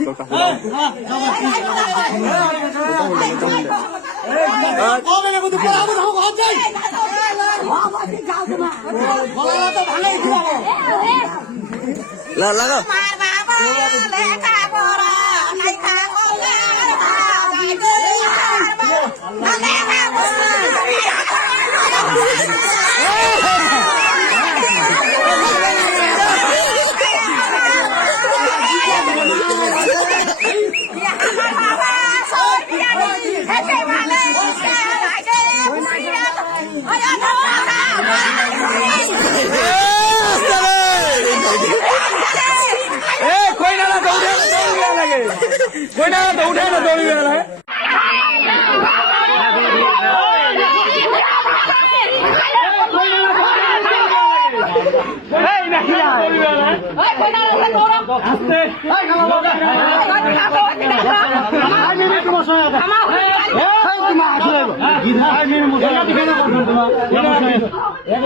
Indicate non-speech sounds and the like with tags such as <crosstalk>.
<laughs> লাগাও કોઈ ના દોડે ના દોડી ગયા তোমার